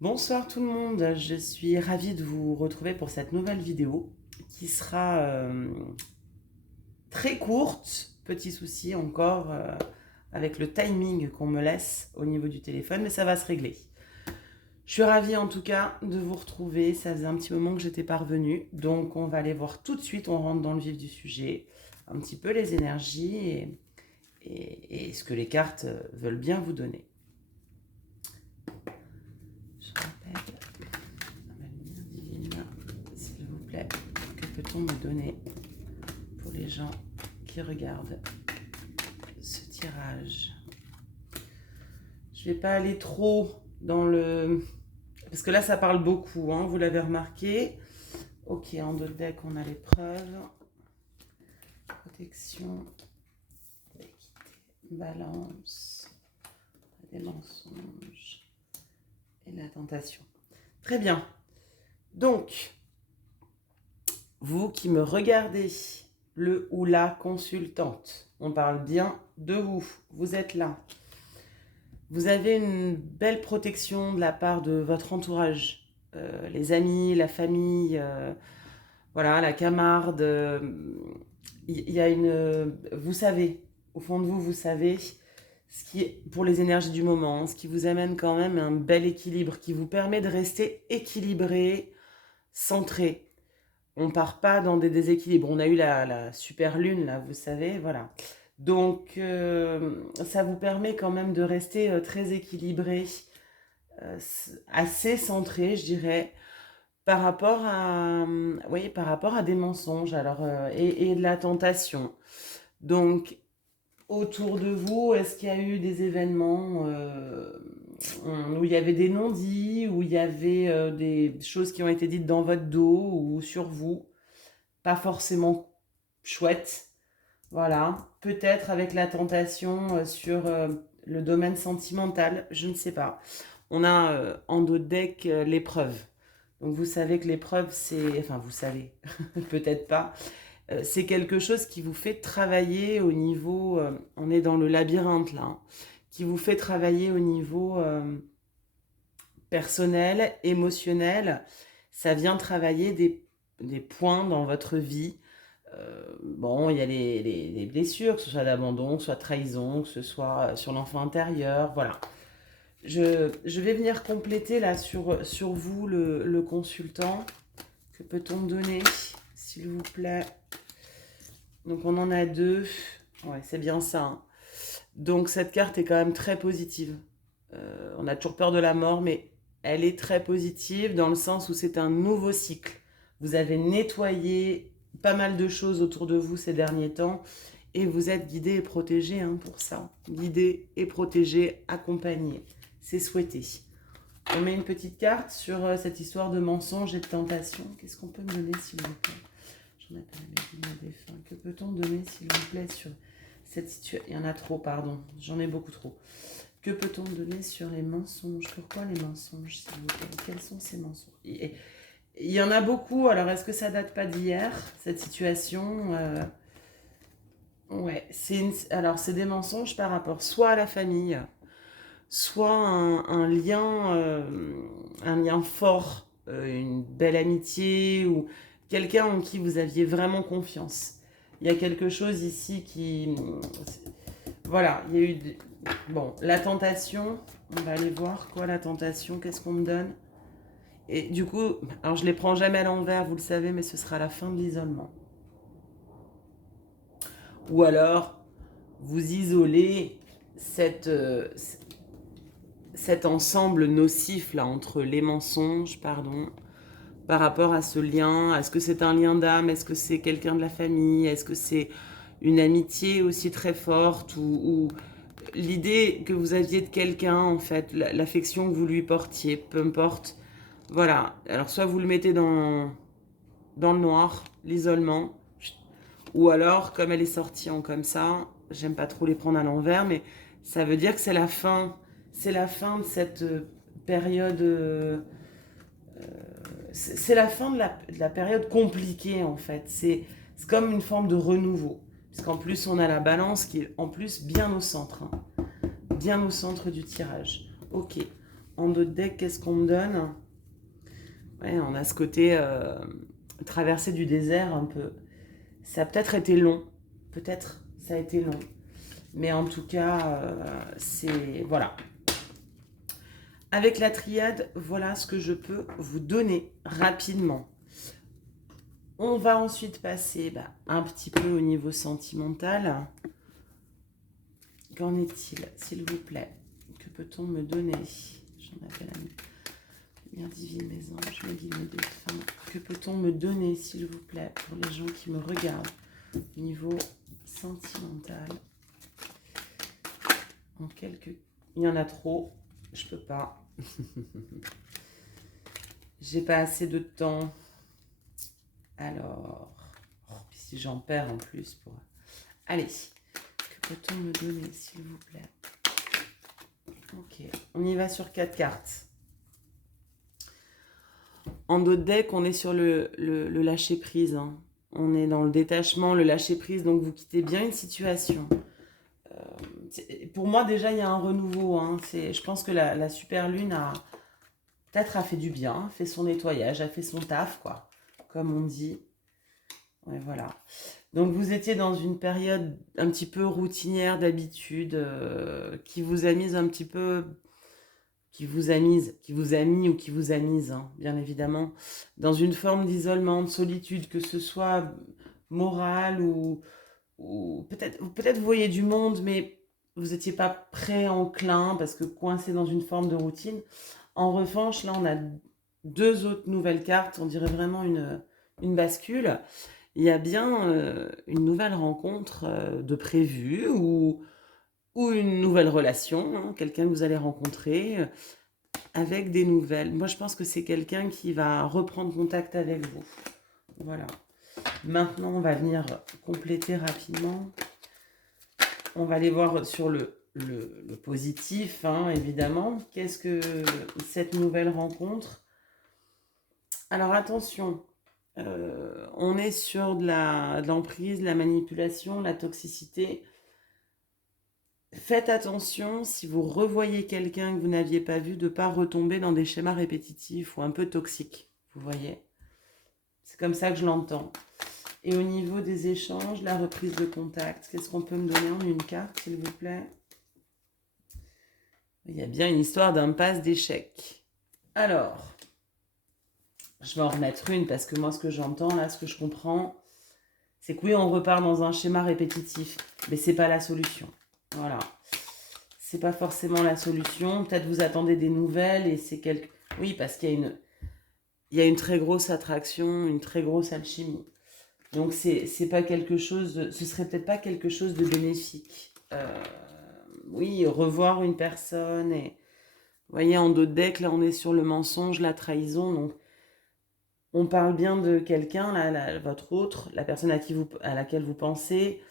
Bonsoir tout le monde, je suis ravie de vous retrouver pour cette nouvelle vidéo qui sera très courte, petit souci encore avec le timing qu'on me laisse au niveau du téléphone, mais ça va se régler. Je suis ravie en tout cas de vous retrouver, ça faisait un petit moment que j'étais pas revenue, donc on va aller voir tout de suite, on rentre dans le vif du sujet, un petit peu les énergies et ce que les cartes veulent bien vous donner. Je rappelle, ma lumière divine, s'il vous plaît, que peut-on me donner pour les gens qui regardent ce tirage? Je ne vais pas aller trop dans le... Parce que là, ça parle beaucoup, hein, vous l'avez remarqué. Ok, en dos de deck, on a l'épreuve. Protection. Équité. Balance. Des mensonges. Et la tentation. Très bien. Donc, vous qui me regardez, le ou la consultante, on parle bien de vous. Vous êtes là. Vous avez une belle protection de la part de votre entourage, les amis, la famille, voilà, la camarde. Il y a une, vous savez, au fond de vous, vous savez ce qui est pour les énergies du moment, ce qui vous amène quand même un bel équilibre, qui vous permet de rester équilibré, centré. On part pas dans des déséquilibres. On a eu la super lune là, vous savez, voilà. Donc ça vous permet quand même de rester très équilibré, assez centré, je dirais, par rapport à, oui, par rapport à des mensonges, alors et de la tentation. Donc autour de vous, est-ce qu'il y a eu des événements où il y avait des non-dits, où il y avait des choses qui ont été dites dans votre dos ou sur vous, pas forcément chouettes, voilà. Peut-être avec la tentation sur le domaine sentimental, je ne sais pas. On a en dos de deck l'épreuve. Donc vous savez que l'épreuve, c'est... Enfin, vous savez, peut-être pas. C'est quelque chose qui vous fait travailler au niveau... on est dans le labyrinthe là. Hein, qui vous fait travailler au niveau personnel, émotionnel. Ça vient travailler des points dans votre vie. Bon, il y a les blessures, que ce soit d'abandon, que ce soit trahison, que ce soit sur l'enfant intérieur, voilà. Je vais venir compléter là sur vous, le consultant. Que peut-on me donner, s'il vous plaît? Donc on en a deux. Ouais, c'est bien ça. Hein. Donc cette carte est quand même très positive. On a toujours peur de la mort, mais elle est très positive dans le sens où c'est un nouveau cycle. Vous avez nettoyé pas mal de choses autour de vous ces derniers temps et vous êtes guidé et protégé hein, pour ça. Guidé et protégé, accompagné. C'est souhaité. On met une petite carte sur cette histoire de mensonge et de tentation. Qu'est-ce qu'on peut me donner, s'il vous plaît? J'en appelle à mes défunts. Que peut-on donner, s'il vous plaît, sur cette situation? Il y en a trop, pardon. J'en ai beaucoup trop. Que peut-on donner sur les mensonges? Pourquoi les mensonges, s'il vous plaît? Quels sont ces mensonges? Il y en a beaucoup. Alors, est-ce que ça date pas d'hier, cette situation? Ouais. Alors, c'est des mensonges par rapport soit à la famille, soit un lien fort, une belle amitié ou quelqu'un en qui vous aviez vraiment confiance. Il y a quelque chose ici qui... Voilà, il y a eu... Bon, la tentation, on va aller voir quoi la tentation, qu'est-ce qu'on me donne. Et du coup, alors je les prends jamais à l'envers, vous le savez, mais ce sera la fin de l'isolement. Ou alors, vous isolez cet ensemble nocif là entre les mensonges, pardon, par rapport à ce lien. Est-ce que c'est un lien d'âme? Est-ce que c'est quelqu'un de la famille? Est-ce que c'est une amitié aussi très forte ou l'idée que vous aviez de quelqu'un, en fait, l'affection que vous lui portiez, peu importe. Voilà. Alors, soit vous le mettez dans le noir, l'isolement, ou alors, comme elle est sortie en comme ça, j'aime pas trop les prendre à l'envers, mais ça veut dire que c'est la fin. C'est la fin de cette période. C'est la fin de la période compliquée, en fait. C'est comme une forme de renouveau. Puisqu'en plus, on a la balance qui est en plus bien au centre. Hein. Bien au centre du tirage. Ok. En dos de deck, qu'est-ce qu'on me donne? Ouais, on a ce côté traversée du désert un peu. Ça a peut-être été long. Peut-être ça a été long. Mais en tout cas, c'est... Voilà. Avec la triade, voilà ce que je peux vous donner rapidement. On va ensuite passer un petit peu au niveau sentimental. Qu'en est-il, s'il vous plaît? Que peut-on me donner? J'en appelle à lumière divine, mes anges, mes guides, mes défunts. Que peut-on me donner, s'il vous plaît, pour les gens qui me regardent? Niveau sentimental. En quelques... Il y en a trop. Je peux pas. J'ai pas assez de temps. Alors... Oh, si j'en perds en plus pour... Allez. Que peut-on me donner, s'il vous plaît? Ok. On y va sur 4 cartes. En dos de deck, on est sur le lâcher-prise. Hein. On est dans le détachement, le lâcher-prise. Donc, vous quittez bien une situation. Pour moi, déjà, il y a un renouveau. Hein. Je pense que la super lune peut-être a fait du bien, a fait son nettoyage, a fait son taf, quoi. Comme on dit. Ouais, voilà. Donc, vous étiez dans une période un petit peu routinière d'habitude qui vous a mise un petit peu... qui vous a mis ou qui vous a mise, hein, bien évidemment, dans une forme d'isolement, de solitude, que ce soit morale ou peut-être vous voyez du monde, mais vous n'étiez pas prêt, enclin, parce que coincé dans une forme de routine. En revanche, là, on a deux autres nouvelles cartes, on dirait vraiment une bascule. Il y a bien une nouvelle rencontre de prévue ou une nouvelle relation, hein, quelqu'un que vous allez rencontrer avec des nouvelles. Moi, je pense que c'est quelqu'un qui va reprendre contact avec vous. Voilà. Maintenant, on va venir compléter rapidement. On va aller voir sur le positif, hein, évidemment. Qu'est-ce que cette nouvelle rencontre? Alors, attention. On est sur de l'emprise, de la manipulation, de la toxicité. Faites attention, si vous revoyez quelqu'un que vous n'aviez pas vu, de ne pas retomber dans des schémas répétitifs ou un peu toxiques. Vous voyez? C'est comme ça que je l'entends. Et au niveau des échanges, la reprise de contact, qu'est-ce qu'on peut me donner en une carte, s'il vous plaît? Il y a bien une histoire d'impasse d'échec. Alors, je vais en remettre une parce que moi, ce que j'entends, là, ce que je comprends, c'est que oui, on repart dans un schéma répétitif, mais c'est pas la solution. Voilà. C'est pas forcément la solution. Peut-être vous attendez des nouvelles et c'est quelque... Oui, parce qu'il y a une très grosse attraction, une très grosse alchimie. Donc c'est pas quelque chose, ce serait peut-être pas quelque chose de bénéfique. Oui, revoir une personne et... Vous voyez, en dos de deck, là, on est sur le mensonge, la trahison. Donc, on parle bien de quelqu'un, là, votre autre, la personne à laquelle vous pensez,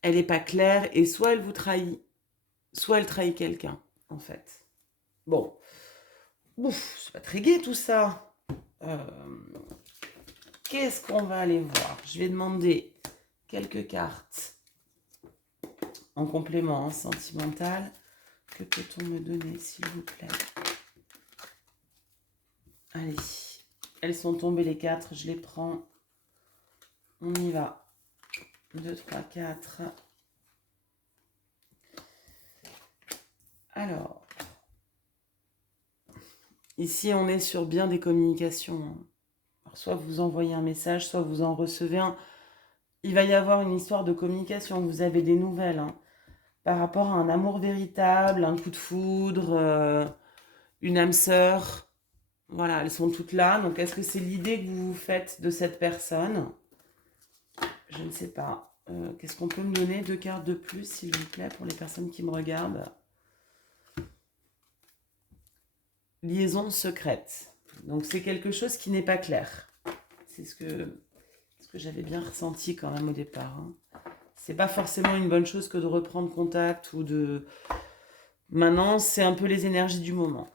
elle n'est pas claire et soit elle vous trahit, soit elle trahit quelqu'un, en fait. Bon, ouf, c'est pas très gai tout ça. Qu'est-ce qu'on va aller voir? Je vais demander quelques cartes en complément hein, sentimental. Que peut-on me donner, s'il vous plaît? Allez, elles sont tombées les 4, je les prends. On y va. 2, 3, 4. Alors, ici on est sur bien des communications. Hein. Alors, soit vous envoyez un message, soit vous en recevez un. Il va y avoir une histoire de communication, vous avez des nouvelles. Hein, par rapport à un amour véritable, un coup de foudre, une âme sœur. Voilà, elles sont toutes là. Donc, est-ce que c'est l'idée que vous vous faites de cette personne? Je ne sais pas. Qu'est-ce qu'on peut me donner? 2 cartes de plus, s'il vous plaît, pour les personnes qui me regardent. Liaison secrète. Donc, c'est quelque chose qui n'est pas clair. C'est ce que j'avais bien ressenti quand même au départ. Hein. C'est pas forcément une bonne chose que de reprendre contact ou de... Maintenant, c'est un peu les énergies du moment.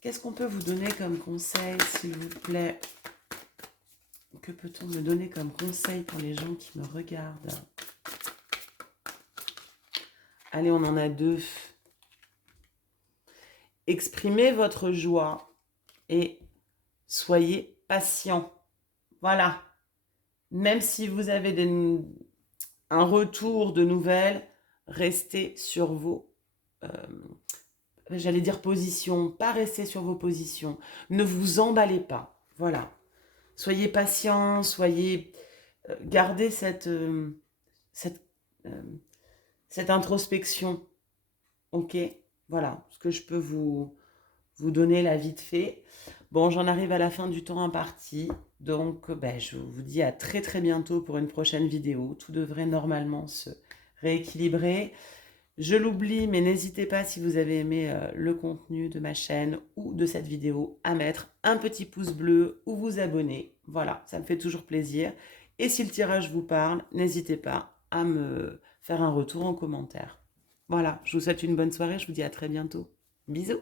Qu'est-ce qu'on peut vous donner comme conseil, s'il vous plaît? Que peut-on me donner comme conseil pour les gens qui me regardent? Allez, on en a 2. exprimez votre joie et soyez patient. Voilà. Même si vous avez un retour de nouvelles, restez sur vos, j'allais dire positions, pas rester sur vos positions. Ne vous emballez pas. Voilà. Soyez patient, gardez cette, euh, cette introspection. Ok? Voilà ce que je peux vous donner là vite fait. Bon, j'en arrive à la fin du temps imparti. Donc, ben, je vous dis à très très bientôt pour une prochaine vidéo. Tout devrait normalement se rééquilibrer. Je l'oublie, mais n'hésitez pas si vous avez aimé le contenu de ma chaîne ou de cette vidéo à mettre un petit pouce bleu ou vous abonner. Voilà, ça me fait toujours plaisir. Et si le tirage vous parle, n'hésitez pas à me faire un retour en commentaire. Voilà, je vous souhaite une bonne soirée, je vous dis à très bientôt. Bisous!